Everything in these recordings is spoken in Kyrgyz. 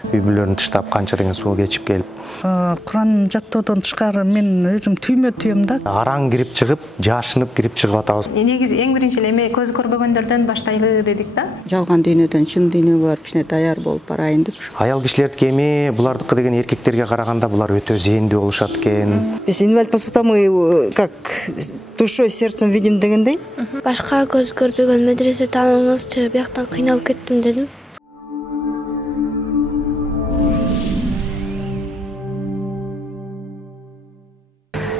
үй бүлөлөрүн тыштап канча деген суу кечип келип. Куран жаттоодон тышкары мен өзүм түймө түйөм да. Араң кирип чыгып, жашынып кирип чыгып атабыз. Негизи эң биринчи эле эме көз көрбөгөндөрдөн баштайлы дедик да. Жалган дүйнөдөн чын дүйнөгө барып кичине даяр болуп барайын деп. Аял кишилердики эми булардыкы деген эркектерге караганда булар өтө зээндүү болушат экен. Биз инвалид болсок да мы как душой, сердцем видим дегендей. Башка көз көрбөгөн медресе тааныңызчы, бияктан кыйналып кеттим дедим.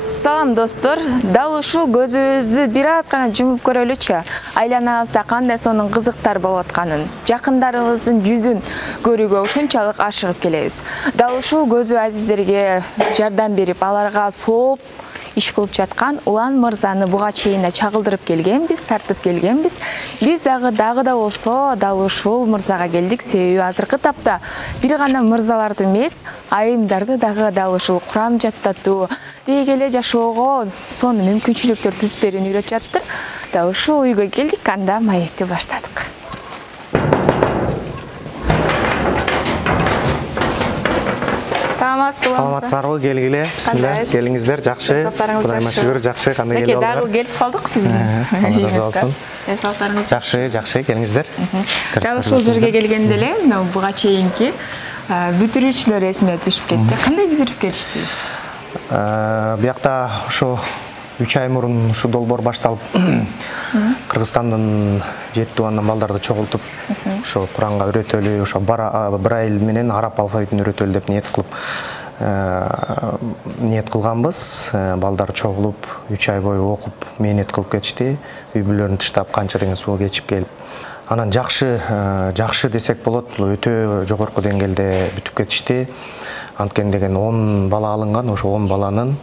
Салам достор, дал ушул көзүбүздү бир аз гана жумуп көрөлүчү. Айланабызда кандай сонун кызыктар болуп атканын, жакындарыбыздын жүзүн көрүүгө ушунчалык ашыгып келебиз. Дал ушул көзү азиздерге жардам берип, аларга сооп иш кылып жаткан Улан мырзаны буга чейин чагылдырып келгенбиз, тартып келгенбиз. Биз дагы да болсо дал ушул мырзага келдик. Себеби азыркы тапта бир гана мырзаларды эмес, айымдарды дагы дал ушул Куран жаттатуу, деги эле жашоого сонун мүмкүнчүлүктөр түзүп берүүнү үйрөтүп жатыр. Дал ушул үйгө келдик, анда маекти баштадык. Саламатсыздарбы, келгиле. Бисмилlah, келиңиздер, жакшы. Кудайыма шүгүр, жакшы. Кандай келип алдыңар? Дагы келип калдык сиздин. Алла разы болсун. Салаттарыңыз жакшы, келиңиздер. Дал ушул жерге келгенде эле, буга чейинки бүтүрүүчүлөр эсиме түшүп кетти. Кандай бүтүрүп келишти? Биякта ошо 3 ай мурун ушу долбоор башталып, Кыргызстандын 7 тубандан балдарды чогултуп, ошо Куранга үйрөтөлү, ошо Брайль менен араб алфавитин үйрөтөлү деп ниет кылганбыз. Балдар чогулуп, 3 ай бою окуп, мээнет кылып кетишти. Үй бүлөлөрүн тыштап канча деген суу кечип келип. Анан жакшы десек болот, бул өтө жогорку деңгээлде бүтүп кетишти. Анткени деген 10 бала алынган, ошо 10 баланын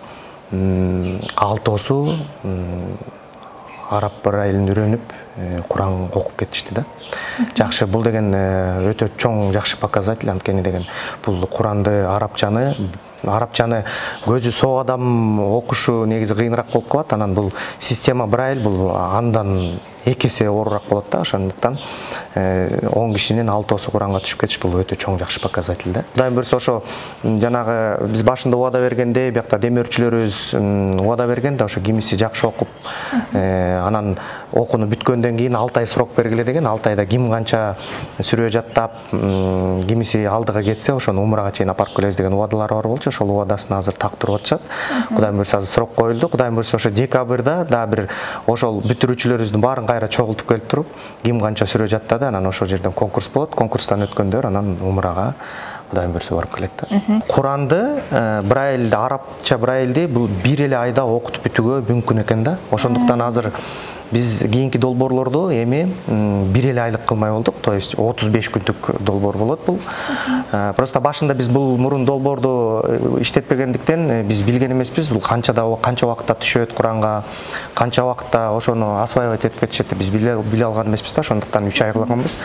6-оосу араб Брайлин үйрөнүп, Куран окуп кетишти да. Жакшы, бул деген өтө чоң жакшы показатель, анткени деген бул Куранды арабчаны көзү соо адам окушу негизи кыйыныраак болуп калат. Анан бул система Брайль бул андан 2 эсе оорураак болот да. Ошондуктан 10 кишинин 6-оосу Куранга түшүп кетиш бул өтө чоң жакшы показатель да. Кудайым буйрса ошо жанагы биз башында убада бергенде, биякта демөөрчүлөрүбүз убада берген да, ошо кимиси жакшы окуп, анан окууну бүткөндөн кийин 6 ай срок бергиле деген. 6 айда ким канча сүрө жаттап, кимиси алдыга кетсе, ошону умрага чейин апарып келебиз деген убадалар бар болчу. Ошол убадасын азыр тактырып атышат. Кудайым буйрса азыр срок коюлду. Кудайым буйрса ошо декабрда да бир ошол бүтүрүүчүлөрүбүздүн баарын кайра чогултуп келип туруп, ким канча сүрө жаттады, анан ошол жерден конкурс болот. Конкурстан өткөндөр анан умрага Кудайым буйрса барып келет да. Куранды, Брайльди, арабча Брайльди бул бир эле айда окутуп бүтүүгө мүмкүн экен да. Ошондуктан азыр биз кийинки долбоорлорду эми бир эле айлык кылмай болдук, то есть 35 күндүк долбоор болот бул. Просто башында биз бул мурун долбоорду иштетпегендиктен биз билген эмеспиз, бул канча убакытта түшөт Куранга, канча убакытта ошону осваивать этип кетишет деп биз биле алган эмеспиз да. Ошондуктан 3 ай кылганбыз.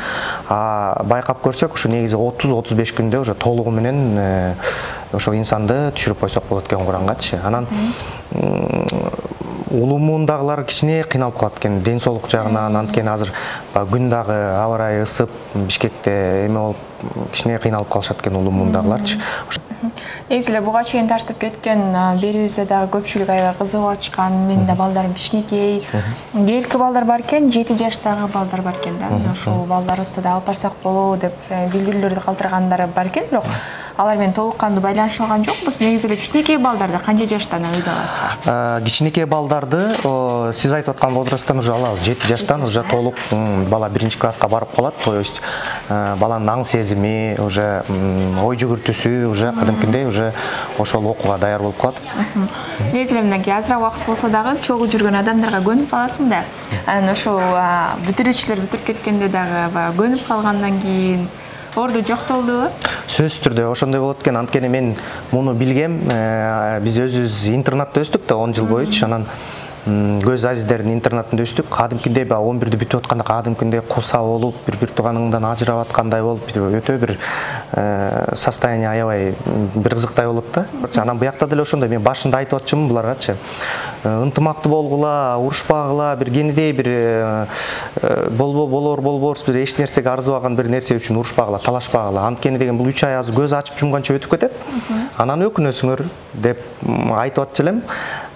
Байкап көрсөк, ушу негизи 30-35 күндө уже толугу менен ошол инсанды түшүрүп койсок болот экен Курангачы. Анан улумундагылар кичине кыйналып калат экен ден соолук жагынан, анткени азыр күн дагы аба ырайы ысып, Бишкекте эме болуп кичине кыйналып калышат экен улумундагыларчы. Негизи эле буга чейин тартып кеткен берүүбүздө дагы көпчүлүк аябай кызыгып атышкан. Менин да балдарым кичинекей. Кийинки балдар бар экен, 7 жаштагы балдар бар экен да. Ошол балдарыбызды да алып барсак болобу деп билдирүүлөрдү калтыргандары бар экен, бирок алар менен толук кандуу байланыша алган жокпуз. Негизи эле кичинекей балдарды канча жаштан үйдө аласыздар? Кичинекей балдарды сиз айтып аткан возрасттан уже алабыз. 7 жаштан уже толук бала 1-класска барып калат. То есть баланын аң сезими, уже ой жүгүртүүсү уже кадимкидей уже ошол окууга даяр болуп калат. Негизи эле мынакей азыраак убакыт болсо дагы чогуу жүргөн адамдарга көнүп каласың да. Анан ошол бүтүрүүчүлөр бүтүрүп кеткенде дагы көнүп калгандан кийин орду жоктолдубу? Сөзсүз түрдө ошондой болот экен. Анткени мен муну билгем. Биз өзүбүз интернатта өстүк да 10 жыл бойчу. Анан көз азиздердин интернатында өстүк. Кадимкидей 11-дө бүтүп атканда кадимкидей куса болуп, бир тууганыңдан ажырап аткандай болуп, өтө бир состояние аябай бир кызыктай болот да. Анан буякта деле ошондой мен башында айтып атчымын буларгачы. Ынтымактуу болгула, урушпагыла, бир кенедей бир болобуз, бир эч нерсеге арзыбаган бир нерсе үчүн урушпагыла, талашпагыла. Анткени деген бул 3 ай азыр көз ачып жумганча өтүп кетет. Анан өкүнөсүңөр деп айтып атчы элем.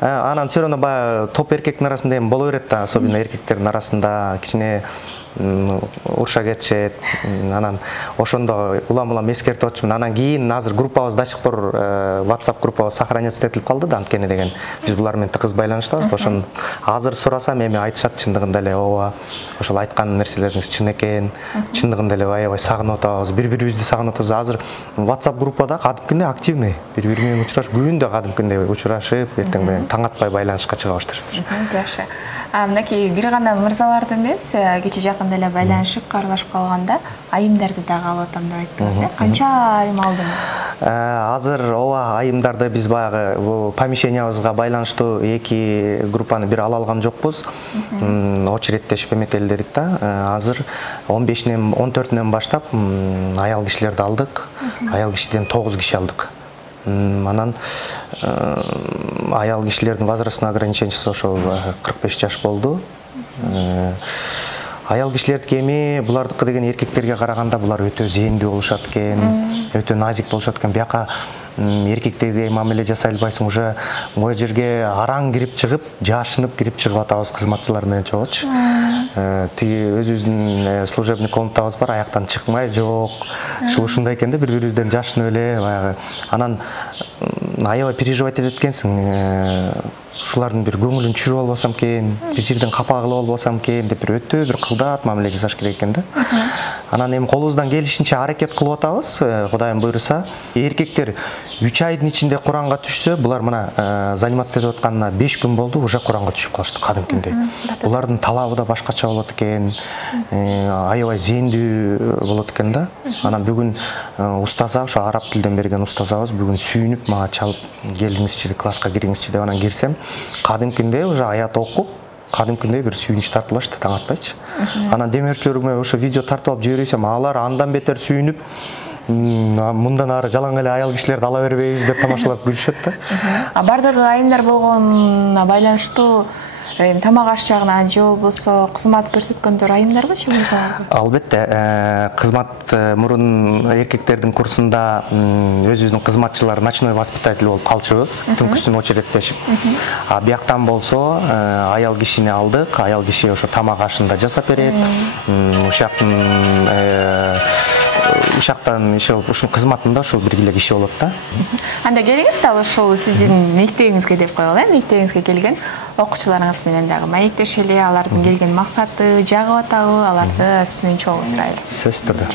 Анан все равно баягы топ эркектин арасында эми боло берет да, особенно эркектердин арасында кичине уруша кетишет. Анан ошондо улам эскертип атчымын. Анан кийин азыр группабыз до сих пор WhatsApp группабыз сохраняться этилип калды да, анткени деген биз булар менен тыгыз байланыштабыз. Ошон азыр сурасам эми айтышат чындыгында эле, ооба, ошол айткан нерселериңиз чын экен. Чындыгында эле аябай сагынып атабыз, бири-бирибизди сагынып атабыз. Азыр WhatsApp группада кадимкидей активный, бири-бири менен учурашып, күндө кадимкидей учурашып, эртең менен таң атпай байланышка чыга башташат. Жакшы. Мынакей бир гана мырзаларды эмес, кече жакында эле байланышып, кааралашып калганда айымдарды дагы алып атам деп айттыңыз, канча айым алдыңыз? Азыр ооба айымдарды биз баягы помещениябызга байланыштуу 2 группаны бир ала алган жокпуз. Очередтешип эметели дедик да. Азыр 15-нен 14-нен баштап аял кишилерди алдык. Аял кишиден 9 киши алдык. Анан аял кишилердин возрастной ограничениясы ошол 45 жаш болду. Аял кишилердики эми булардыкы деген эркектерге караганда булар өтө зээндүү болушат экен, өтө назик болушат экен. Бияка эркектерге мамиле жасай албайсың, уже могу жерге араң кирип чыгып, жашынып кирип чыгып атабыз кызматчылар менен чогочу. Тиги өзүбүздүн служебный комнатабыз бар, аяктан чыкмай, жок. Ушундай экен да, бири-бирибизден жашынып эле баягы. Анан аябай переживать этет экенсиң. Ушулардын бир көңүлүн түшүрүп албасам экен, бир жерден капа кылып албасам экен деп бир өтө бир кылдат мамиле жасаш керек экен да. Анан эми колубуздан келишинче аракет кылып атабыз, Кудайым буйруса. Эркектер 3 айдын ичинде Куранга түшсө, булар мына заниматься этип атканына 5 күн болду, уже Куранга түшүп калышты кадимкидей. Булардын талабы да башкача болот экен, аябай зээндүү болот экен да. Анан бүгүн устаза, ошо араб тилден берген устазабыз бүгүн сүйүнүп мага чалып, келиңизчи, класска кириңизчи деп анан кирсем, кадимкидей уже аят окуп, кадимкидей бир сүйүнүч тартып алышты, таң атпайчы. Анан демөөрчүлөрүмө ошо видео тартып алып жиберсем, алар андан бетер сүйүнүп, мындан ары жалаң эле аял кишилерди ала бербейбиз деп тамашалап күлүшөт да. Бардыгы айымдар болгонуна байланыштуу тамак аш жагынан же болбосо кызмат көрсөткөндөр айымдарбычы мисалы? Албетте, кызмат мурун эркектердин курсунда өзүбүздүн кызматчылар ночной воспитатель болуп калчубуз, түнкүсүн очередтешип. Бияктан болсо аял кишини алдык, аял киши ошо тамак ашын да жасап берет. Ушактан ушул кызматында ошол бир эле киши болот да. Анда келиңиз дагы ошол сиздин мектебиңизге деп коелу, мектебиңизге келген окуучуларыңыз менен дагы маектешели, алардын келген максаты, жагып атабы, аларды сиз менен чогуу сурайлы. Сөзсүз түрдө.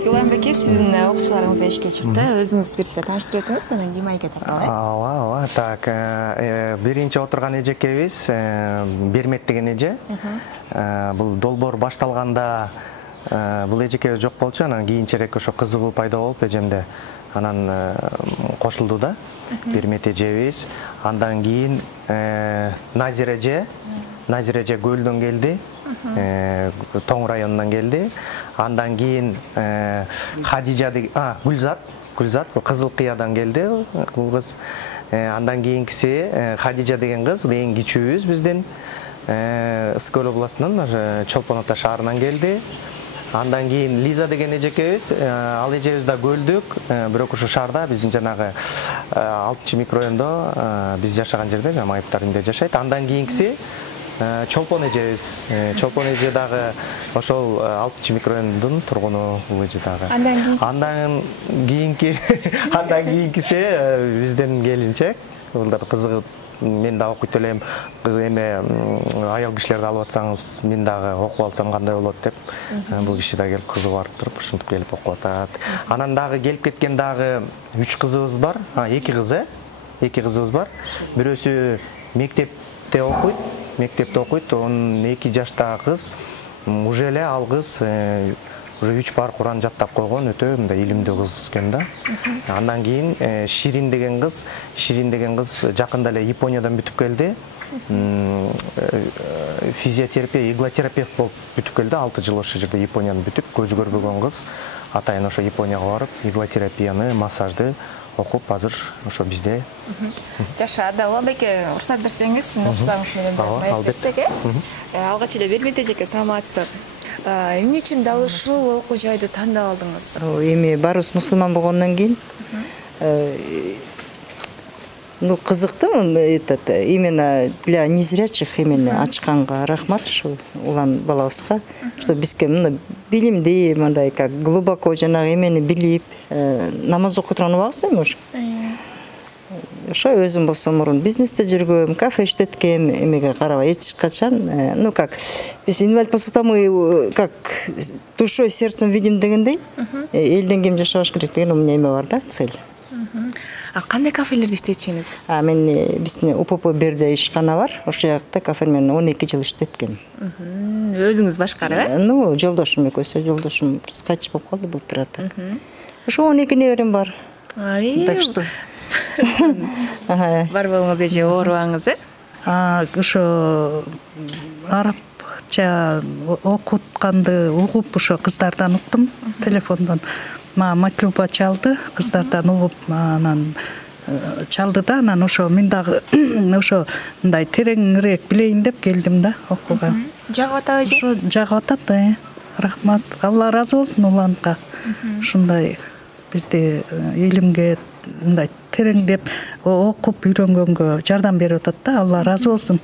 Гүлөнбеке, сиздин окуучуларыңыз да ишке чыкты. Өзүңүз бир сыйра тааныштырып өтүңүз, анан кийин майга тарталы. Ооба, так. Биринчи отурган эжекебиз Бермет деген эже. Бул долбоор башталганда бул эжекебиз жок болчу, анан кийинчерээк ошо кызыгуу пайда болуп эжемде. Анан кошулду да Бермет эжебиз. Андан кийин Назира эже Көлдөн келди. Тоң районунан келди. Андан кийин Хадижа деген, Гүлзат Кызыл Кыядан келди бул кыз. Андан кийинкиси Хадижа деген кыз, бул эң кичүүбүз бизден. Ысык Көл областынан, Чолпон Ата шаарынан келди. Андан кийин Лиза деген эжекебиз, ал эжебиз да Көлдүк, бирок ушу шаарда биздин жанагы 6-микрорайондо биз жашаган жерде, Майыптар үйүндө жашайт. Андан кийинкиси Чолпон эжебиз. Чолпон эже дагы ошол 6-микрорайондун тургуну бул эже дагы. Андан кийинкиси бизден келинчек. Булдар кызыгып мен дагы окуйт элем, эме аял кишилерди алып атсаңыз, мен дагы окуп алсам кандай болот деп, бул киши да келип кызыгып барып туруп, ушинтип келип окуп атат. Анан дагы келип кеткен дагы 3 кызыбыз бар, 2 кыз, 2 кызыбыз бар. Бирөөсү мектепте окуйт, он 2 жаштагы кыз, уже эле ал кыз уже 3 бар Куран жаттап койгон, өтө мындай илимдүү кыз экен да. Андан кийин Ширин деген кыз жакында эле Япониядан бүтүп келди. Физиотерапия, иглотерапевт болуп бүтүп келди. 6 жыл ошол жерде Японияны бүтүп, көзү көрбөгөн кыз. Атайын ошо Японияга барып, иглотерапияны, массажды окуп, азыр ошо бизде. Жаша, да, Уланбеке, уруксат берсеңиз, сиздин окуяңыз менен айтып берсек, алгач эле Бермет эжеке, саламатсызбы? Эмне үчүн дал ушул окуу жайды тандап алдыңыз? Эми барыбыз мусулман болгондон кийин кызыктым, именно для незрячих именно ачканга рахмат ушу улан балабызга, что бизге мына билимди, мындай как глубоко жанагы эмени билип, намаз окуй турган убагысы эми ушу. Ошо өзүм болсом мурун бизнесте жүргөм, кафе иштеткем, эмеге карабай эч качан, ну как, биз инвалид болсок да мы как душой, сердцем видим дегендей, элден кем жашабаш керек деген у меня эме бар да, цель. Кандай кафелерде иштетчиңиз? Мен биздин УПП бирде ишкана бар, ошол жакта кафе менен 12 жыл иштеткем. Өзүңүз башкарып, Ну, жолдошум экөөсү, жолдошум кайтыш болуп калды былтыр ата. Ошо 12 неберем бар. Так что бар болуңуз эже, оорубаңыз, Ошо арабча окутканды угуп ошо кыздардан уктум телефондон. Матлуба чалды, кыздардан угуп, анан чалды да, анан ошо мен дагы ошо мындай тереңирээк билейин деп келдим да окууга. Жагып атабы эже? Ошо жагып атат, рахмат. Алла ыраазы болсун уланга. Ушундай бизди илимге мындай тереңдеп окуп үйрөнгөнгө жардам берип атат да. Алла ыраазы болсун.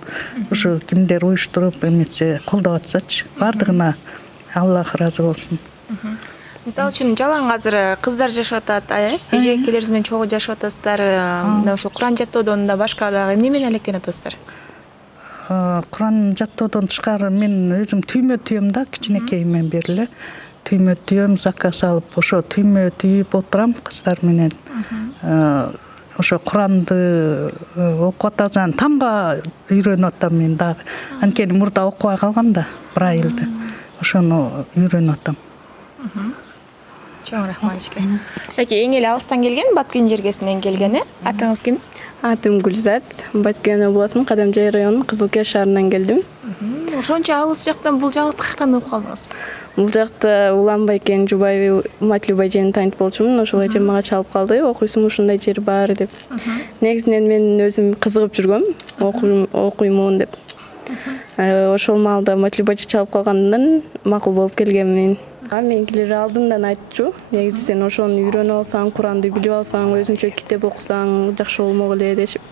Ушу кимдер уюштуруп эметсе, колдоп атсачы, бардыгына Аллах ыраазы болсун. Мисалы үчүн жалаң азыр кыздар жашап атат, эжекелериңиз менен чогуу жашап атасыздар. Мына ошо Куран жаттоодон да башка дагы эмне менен алектенип атасыздар? Куран жаттоодон тышкары мен өзүм түймө түйөм да, кичинекейимден бери эле. Түймө түйөм, заказ алып, ошо түймө түйүп отурам кыздар менен. Ошо Куранды окуп атасам, тамга үйрөнүп атам мен дагы. Анткени мурда окубай калгам да, Брайльды. Ошону үйрөнүп атам. Чоң рахмат эжеке. Эки эң эле алыстан келген, Баткен жергесинен келген, атыңыз ким? Атым Гүлзат, Баткен обласынын Кадамжай районунун Кызылкия шаарынан келдим. Ошончо алыс жактан бул жакты каяктан угуп калдыңыз? Бул жакта Уланбайкенин жубайы Матлюба эжени таанып болчумун, ошол эже мага чалып калды, окуйсуң ушундай жер бар деп. Негизинен мен өзүм кызыгып жүргөм, окуймун деп. Ошол маалда Матлюба чалып калгандан макул болуп келгенмин. Менгилер алдымдан айтчу, негизи сен ошону үйрөнүп алсаң, Куранды билип алсаң, өзүңчө китеп окусаң, жакшы болмок эле дешип.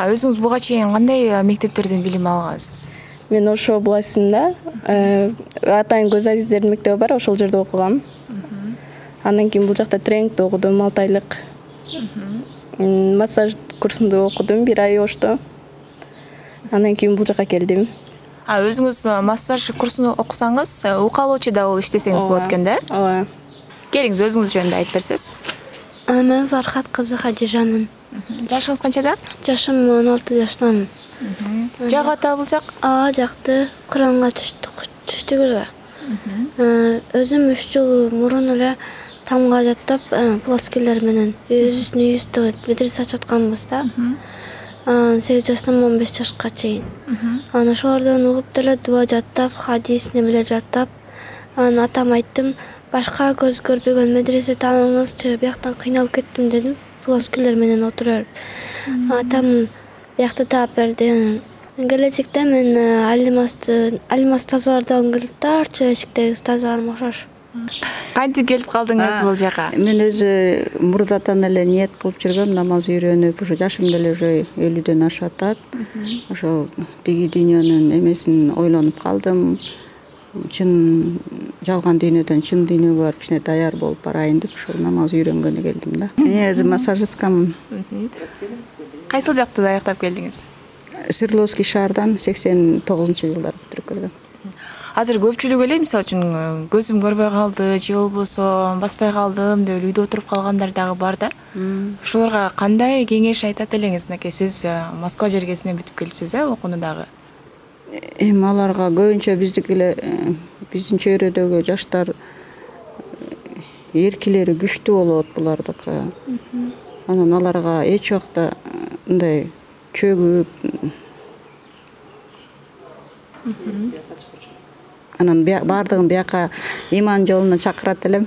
Өзүңүз буга чейин кандай мектептерден билим алгансыз? Мен ошо областында Атайын Көз Азиздердин мектеби бар, ошол жерде окугам. Андан кийин бул жакта тренингде окудум, 6 айлык. Массаж курсунда окудум 1 ай Ошто. Андан кийин бул жака келдим. Өзүңүз массаж курсун окусаңыз, укалоочу да болуп иштесеңиз болот экен да? Ооба. Келиңиз өзүңүз жөнүндө айтып берсеңиз. Мен Фархат кызы Хадижамын. Жашыңыз канчада? Жашым 16 жаштамын. Жагып атабы бул жак? Жакты. Куранга түштүк уже. Өзүм 3 жыл мурун эле тамга жаттап, плоскилер менен өзүнүн үйүстө медресе ачып атканбыз да. 8 жаштан 15 жашка чейин. Ошолордон угуп деле дуа жаттап, хадис немелер жаттап, атам айттым, башка көз көрбөгөн медресе тааныңызчы, бияктан кыйналып кеттим дедим, плоскилер менен отуруп. Атам биякты таап берди. Келечекте мен алимас тазаларды алгым келет да, арча эшиктеги тазаларым окшош. Кантип келип калдыңыз бул жака? Мен өзү мурдатан эле ниет кылып жүргөм, намаз үйрөнүп, ушу жашым деле уже 50ден ашып атат. Ошол тиги дүйнөнүн эмесин ойлонуп калдым. Чын жалган дүйнөдөн чын дүйнөгө барып кичине даяр болуп барайын деп ошол намаз үйрөнгөнү келдим да. Мен өзү массажисткамын. Кайсыл жакта аяктап келдиңиз? Свердловский шаардан 89-жылдары бүтүрүп келгем. Азыр көпчүлүк эле мисалы үчүн көзүм көрбөй калды же болбосо баспай калдым деп үйдө отуруп калгандар дагы бар да. Ошолорго кандай кеңеш айтат элеңиз? Мынакей сиз Москва жергесинен бүтүп келипсиз, окууну дагы. Эми аларга көбүнчө биздин чөйрөдөгү жаштар эркилери күчтүү болот булардыкы. Анан аларга эч убакта мындай чөгүп анан баардыгын бияка иман жолуна чакырат элем.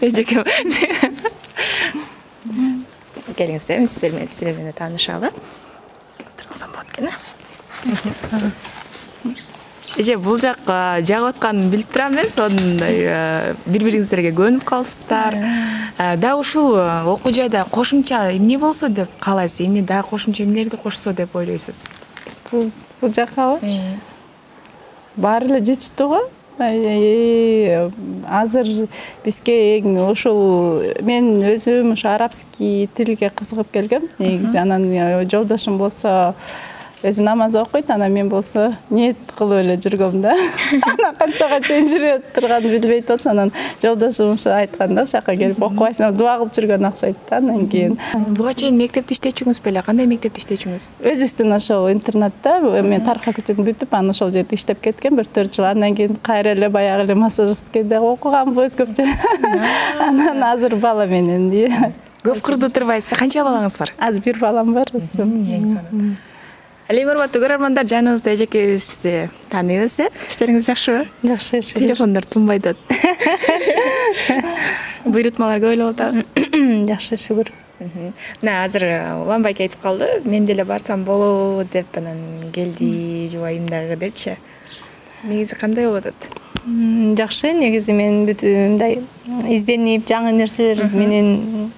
Эжеке. Келиңиздер, сиздер менен таанышалы. Турсам болот экен. Эже бул жакка жагып атканын билип турам мен, сондай бири-бириңиздерге көнүп калыпсыздар. Да ушул окуу жайда кошумча эмне болсо деп каалайсыз? Эмне дагы кошумча эмнелерди кошсо деп ойлойсуз? Бул жаккабы? Баары эле жетиштүү го. Азыр бизге ушул мен өзүм ушу арабский тилге кызыгып келгем. Негизи анан жолдошум болсо өзү намаз окуйт, анан мен болсо ниет кылып эле жүргөм да. Анан канчага чейин жүрөт турганын билбей атчы. Анан жолдошум ушу айтканда ошака келип окубайсың, дуа кылып жүргөн окшойт да. Анан кийин буга чейин мектепте иштечүңүз беле? Кандай мектепте иштечүңүз? Өзүбүздүн ошол интернатта мен тарых факультетин бүтүп, анан ошол жерде иштеп кеткен 1-4 жыл. Андан кийин кайра эле баягы эле массажисткеде окуганбы көп жер. Анан азыр бала менен. Көп кырды турбайсызбы? Канча балаңыз бар? Азыр 1 балам бар. Эми урматтуу көрөрмандар, жаныбызда эжекебизди тааныйбыз, иштериңиз жакшыбы? Жакшы. Телефондор тунбайт атат. Буйрутмалар көп эле болот атабы? Жакшы, шүгүр. Мына азыр Уланбайке айтып калды, мен деле барсам болобу деп, анан келди жубайым дагы депчи. Негизи кандай болот атат? Жакшы, негизи мен мындай изденип, жаңы нерселер менен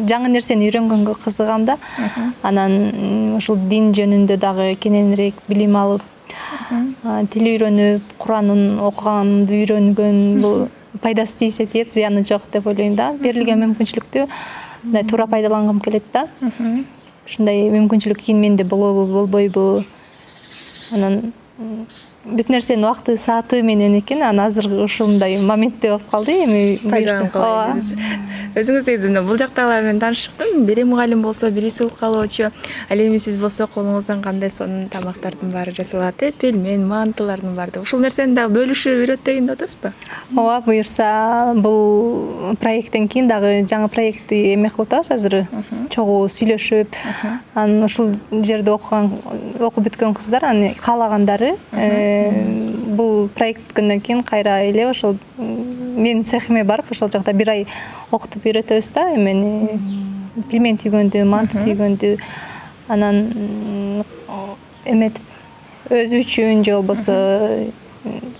жаңы нерсени үйрөнгөнгө кызыгам да. Анан ушул дин жөнүндө дагы кененирээк билим алып, тил үйрөнүп, Куранын окуганды үйрөнгөн бул пайдасы тийсе тиет, зыяны жок деп ойлойм да. Берилген мүмкүнчүлүктү мындай туура пайдалангым келет да. Ушундай мүмкүнчүлүк кийин менде болобу, болбойбу. Анан бүт нерсенин убакты сааты менен экен, анан азыр ушундай моментте болуп калды. Эми пайдаланып калайын. Өзүңүз дегиз, бул жактагылар менен таанышыктым. Бири мугалим болсо, бириси укалоочу. Ал эми сиз болсо колуңуздан кандай сонун тамактардын баары жасалат, пельмен, мантылардын баары. Ушул нерсени дагы бөлүшүп үйрөт деген деп атасызбы? Ооба, буюрса, бул проекттен кийин дагы жаңы проектти эме кылып атабыз азыр. Чогуу сүйлөшүп, анан ушул жерде окуп бүткөн кыздар, анан каалагандары бул проект бүткөндөн кийин кайра эле ошол менин цехиме барып, ошол жакта 1 ай окутуп үйрөтөбүз да, эмени пельмен түйгөндү, манты түйгөндү. Анан эметип өзү үчүн же болбосо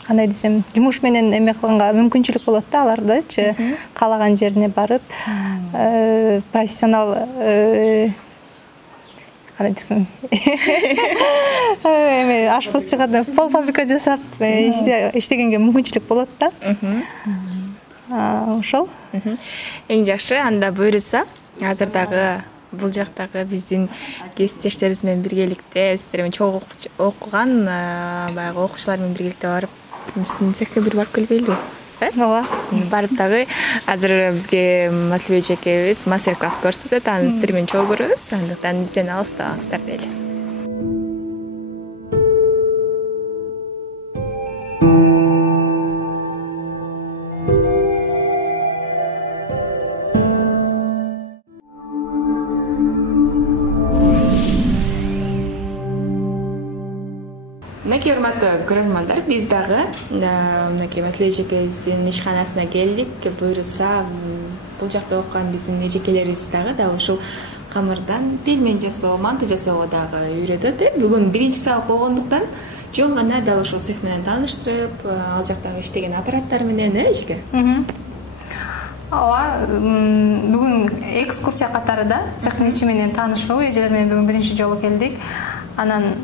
кандай десем, жумуш менен эме кылганга мүмкүнчүлүк болот да алардачы. Каалаган жерине барып, профессионал кандай десем, эме ашпызчыга полфабрика жасап иштегенге мүмкүнчүлүк болот да. Ошол. Эң жакшы, анда буйруса, азыр дагы бул жактагы биздин кесиптештерибиз менен биргеликте, сиздер менен чогуу окуган баягы окуучулар менен биргеликте барып, биздин цехке бир барып келбейлиби? Ооба. Барып дагы азыр бизге Матлубек эжекебиз мастер-класс көрсөтөт, аны сиздер менен чогуу көрөбүз. Андыктан бизден алыстабаңыздар дейли. Мынакей урматтуу көрөрмандар, биз дагы мынакей Матлубек эжекебиздин ишканасына келдик. Буйруса, бул жакта окуган биздин эжекелерибиз дагы ушул камырдан пельмен жасоо, манты жасоого дагы үйрөтөт. Бүгүн 1-сабак болгондуктан жөн гана дал ушул цех менен тааныштырып, ал жактагы иштеген аппараттар менен, эжеке? Ооба, бүгүн экскурсия катары да цехтин ичи менен таанышуу, эжелер менен бүгүн 1 жолу келдик. Анан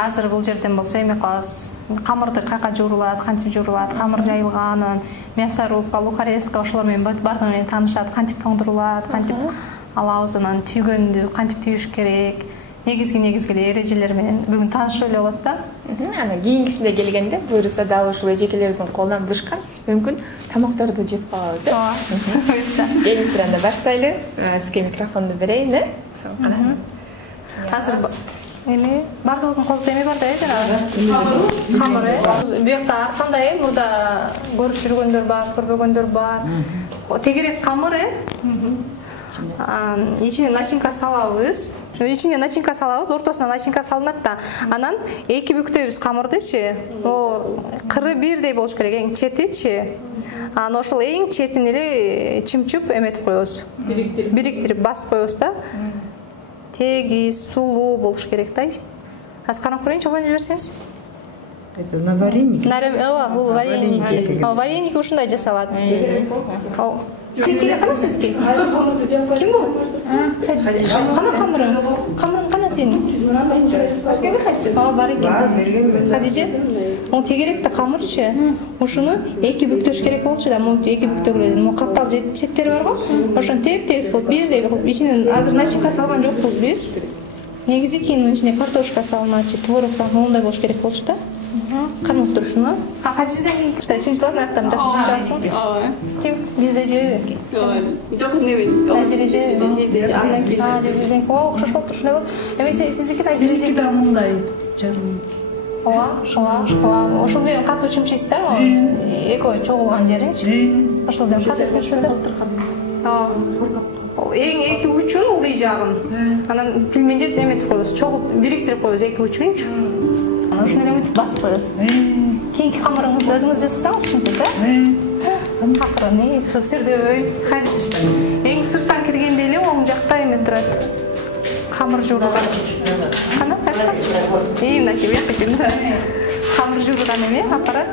азыр бул жерден болсо эме кылабыз. Камырды кайка жуурулат, кантип жуурулат, камыр жайылганын, мясорубка, лукаревска ошолор менен бардыгы менен таанышат, кантип тоңдурулат, кантип алабыз, анан түйгөндү кантип түйүш керек. Негизги эрежелер менен бүгүн таанышып эле болот да. Анан кийинкисине келгенде буюрса дагы ушул эжекелерибиздин колунан бышкан мүмкүн тамактарды жеп калабыз. Буюрса. Эң сыранда баштайлы. Сизге микрофонду берейин, Азыр эми бардыгыбыздын колубузда эме бар да, жанагы камыр. Буякта ар кандай мурда көрүп жүргөндөр бар, көрбөгөндөр бар. Тегерек камыр, ичине начинка салабыз. Ичине начинка салабыз, ортосуна начинка салынат да. Анан эки бүктөйбүз камырдычы. Кыры бирдей болуш керек, эң четичи. Анан ошол эң четин эле чымчып эметип коебуз. Бириктирип басып коебуз да. Тегиз, сулуу болуш керек да. Азыр карап көрөйүнчү, чогуу жиберсеңиз. Это на варенике? Бул вареники. Вареники ушундай жасалат. Ким керек кана сизге? Ким бул? Кана камырың? Камырың кана сенин? Сиз мынандай жиберсеңиз. Бар экен. Хадиже, он тегеректе камырчы. Ушуну эки бүктөш керек болчу да, могу эки бүктөгүлөр. Могу каптал четтери бар го. Ошону теп-тегиз кылып бирдей кылып, ичинен азыр начинка салган жокпуз биз. Негизи кийин ичине картошка салынат, творог салынат, мондай болуш керек болчу да. Кармап турушуну. Хадижеден кийин кирсе, чымчылап аяктарын жакшы чымчабасың. Ооба. Ким? Бизе жебеби? Жок, неме. Назире жебеби? Андан кийин. Назире окшош болуп турушундай болот. Эми сиздики Назире жеби мындай жарым. Ооба. Ошол жерин катуу чымчыйсыздар го? Экөө чогулган жериңчи. Ошол жерин катуу чымчыйсыздар. Эң эки учун ылдый жагын. Анан пилменде эметип коебуз, чогулуп бириктирип коебуз эки учунчу. Ушуну эле мынтип басып коебуз. Кийинки камырыңызды өзүңүз жасасаңыз ушинтип, акырын, сырдөбөй. Эң сырттан киргенде эле оң жакта эме турат. Камыр жуурулган. Кана? Мынакей буякка келди. Камыр жуурулган эме аппарат.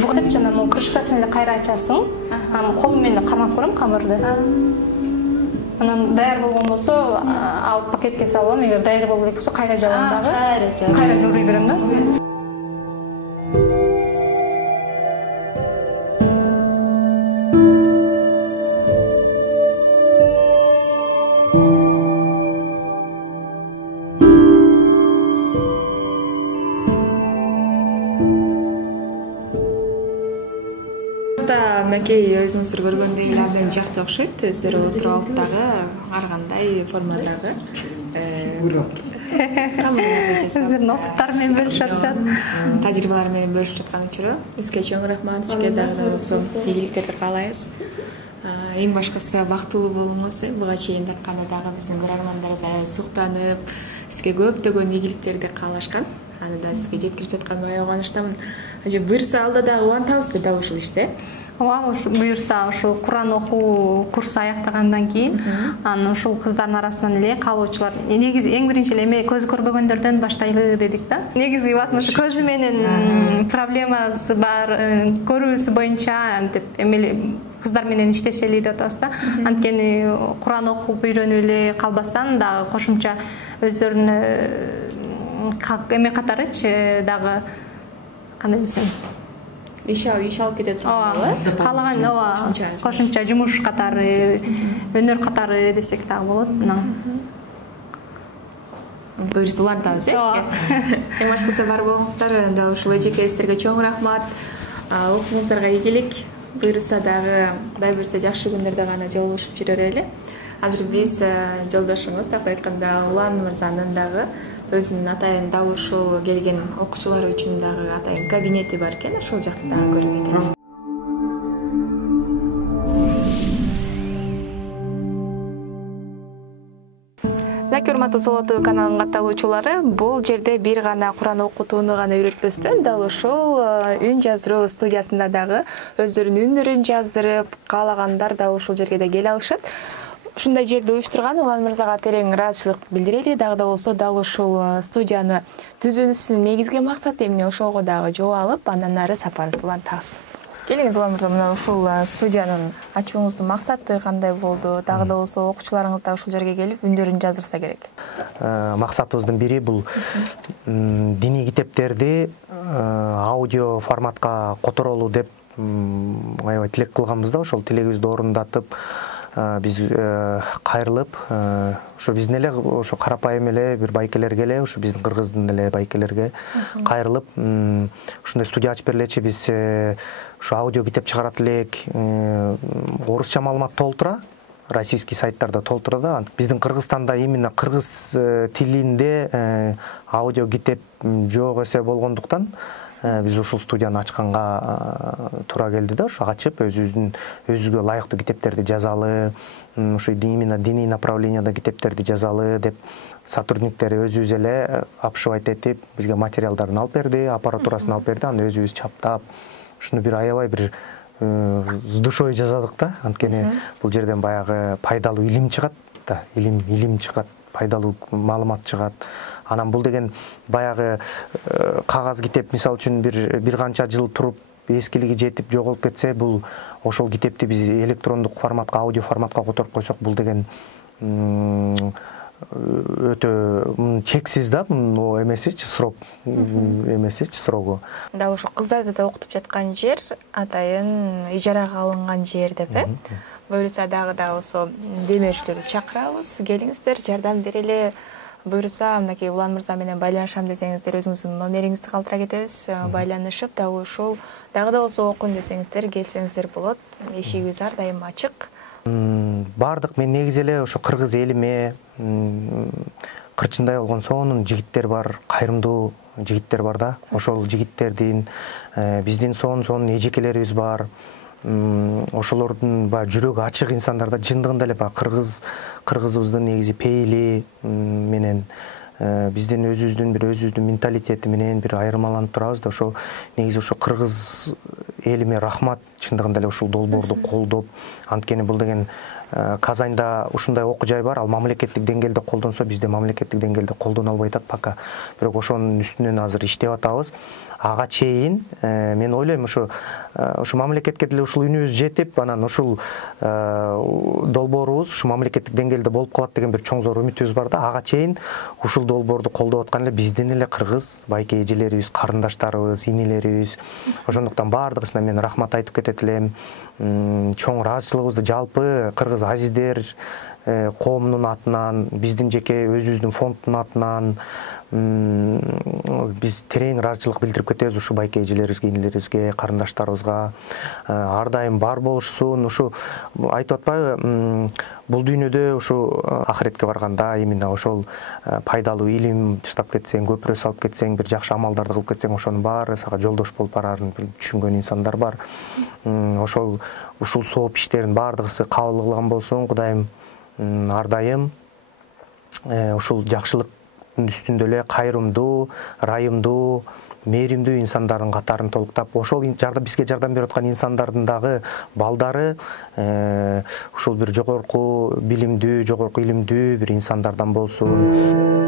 Буктап жана могу крышкасын эле кайра ачасың. Анан колум менен кармап көрөм камырды. Анан даяр болгон болсо алып пакетке салам, эгер даяр боло элек болсо кайра жабам дагы. Кайра жууруй берем да. Мынакей өзүңүздөр көргөндөй эле абдан жакшы окшойт. Өздөрү отуруп алып дагы ар кандай формадагы Сиздердин опыттары менен бөлүшүп атышат. Тажрыйбалар менен бөлүшүп жаткан үчүн сизге чоң рахмат. Сизге дагы болсо ийгиликтерди каалайбыз. Эң башкысы бактылуу болуңуз. Буга чейин дакканы дагы биздин көрөрмандарыбыз суктанып, сизге көптөгөн ийгиликтерди каалашкан. Аны да сизге жеткирип жатканыма кубанычтамын. Буюрса алда дагы улантабыз да дал ушул иште. Ооба, буюрса ушул Куран окуу курсу аяктагандан кийин, анан ушул кыздардын арасынан эле каалоочулар, негизи эң биринчи эле эме көзү көрбөгөндөрдөн баштайлы дедик да. Негизги басым ушу көзү менен проблемасы бар, көрүүсү боюнча деп эмеле кыздар менен иштешели деп атабыз да. Анткени Куран окуп үйрөнүп эле калбастан дагы кошумча өздөрүнө эме катарычы дагы кандай десем, иш алып кете турган. Каалаган кошумча жумуш катары, өнөр катары десек дагы болот. Буюрса улантабыз сизге. Эң башкысы бар болуңуздар, анда ушул эжекебиздерге чоң рахмат. Окууңуздарга ийгилик. Буюрса дагы Кудай буюрса жакшы күндөрдө гана жолугушуп жүрө берели. Азыр биз жолдошуңуз, тактап айтканда Улан мырзанын дагы өзүнүн атайын дал ушул келген окуучулар үчүн дагы атайын кабинети бар экен, ошол жакты дагы көрүп кетели. Мынакей урматтуу Соло ТВ каналынын катталуучулары, бул жерде бир гана Куран окутууну гана үйрөтпөстөн, дал ушул үн жаздыруу студиясында дагы өздөрүнүн үндөрүн жаздырып, каалагандар дал ушул жерге да келе алышат. Ушундай жерди уюштурган Улан мырзага терең ыраазычылык билдирели. Дагы да болсо дал ушул студияны түзүүнүн негизги максаты эмне ошого дагы жооп алып, андан ары сапарыбызды улантабыз. Келиңиз Улан мырза, мына ушул студиянын ачууңуздун максаты кандай болду? Дагы да болсо окуучуларыңыз да ушул жерге келип үндөрүн жаздырса керек. Максатыбыздын бири бул диний китептерди аудио форматка которолуу деп аябай тилек кылганбыз да, ошол тилегибизди орундатып биз кайрылып ошо биздин эле ошо карапайым эле бир байкелерге эле, ошо биздин кыргыздын эле байкелерге кайрылып ушундай студия ачып берлечи, биз ошо аудио китеп чыгарат элек, орусча маалымат толтура, российский сайттарда толтура да. Биздин Кыргызстанда именно кыргыз тилинде аудио китеп жок эсе болгондуктан биз ушул студияны ачканга туура келди да. Ошо ачып өзүбүзгө ылайыктуу китептерди жазалы, ошо именно диний направленияда китептерди жазалы деп сотрудниктери өзүбүз эле апшыбайт этип бизге материалдарын алып берди, аппаратурасын алып берди, аны өзүбүз чаптап, ушуну бир аябай бир с душой жазадык да. Анткени бул жерден баягы пайдалуу илим чыгат да, илим чыгат, пайдалуу маалымат чыгат. Анан бул деген баягы кагаз китеп мисалы үчүн бир канча жыл туруп эскилиги жетип жоголуп кетсе, бул ошол китепти биз электрондук форматка, аудио форматка которуп койсок, бул деген өтө чексиз да, эмесичи, срок эмесичи, срогу. Дал ошо кыздарды да окутуп жаткан жер атайын ижарага алынган жер деп, буюрса дагы да болсо демеушүлөрдү чакырабыз, келиңиздер, жардам берели. Буюрса, мынакей Улан мырза менен байланышам десеңиздер, өзүңүздүн номериңизди калтыра кетебиз, байланышып, дагы ушул дагы да болсо окуйм десеңиздер, келсеңиздер болот. Эшигибиз ар дайым ачык. Бардык мен негизи эле ошо кыргыз элиме кырчындай болгон сонун жигиттер бар, кайрымдуу жигиттер бар да. Ошол жигиттердин биздин сонун эжекелерибиз бар. Ошолордун жүрөгү ачык инсандар да, чындыгында эле кыргызыбыздын негизи пейили менен биздин өзүбүздүн менталитети менен бир айырмаланып турабыз да. Ошо негизи ошо кыргыз элиме рахмат, чындыгында эле ушул долбоорду колдоп, анткени бул деген Казанда ушундай окуу жай бар, ал мамлекеттик деңгээлде колдонсо, бизде мамлекеттик деңгээлде колдоно албай атат пока. Бирок ошонун үстүнөн азыр иштеп атабыз. Ага чейин мен ойлойм ушу мамлекетке деле ушул үнүбүз жетип, анан ушул долбоорубуз ушу мамлекеттик деңгээлде болуп калат деген бир чоң зор үмүтүбүз бар да. Ага чейин ушул долбоорду колдоп аткан эле биздин эле кыргыз байке эжелерибиз, карындаштарыбыз, инилерибиз. Ошондуктан бардыгысына мен рахмат айтып кетет элем. Чоң ыраазычылыгыбызды жалпы кыргыз азиздер коомунун атынан, биздин жеке өзүбүздүн фонддун атынан биз терең ыраазычылык билдирип кетебиз ушу байке эжелерибизге, инилерибизге, карындаштарыбызга. Ар дайым бар болушсун. Ушу айтып атпайбы, бул дүйнөдө ушу ахиретке барганда именно ошол пайдалуу илим таштап кетсең, көпүрө салып кетсең, бир жакшы амалдарды кылып кетсең, ошонун баары сага жолдош болуп барарын түшүнгөн инсандар бар. Ушул сооп иштерин бардыгысы кабыл кылган болсун, Кудайым ар дайым ушул жакшылыктын үстүндө эле кайрымдуу, ырайымдуу, мээримдүү инсандардын катарын толуктап, ошол бизге жардам берип аткан инсандардын дагы балдары ушул бир жогорку билимдүү, жогорку илимдүү бир инсандардан болсун.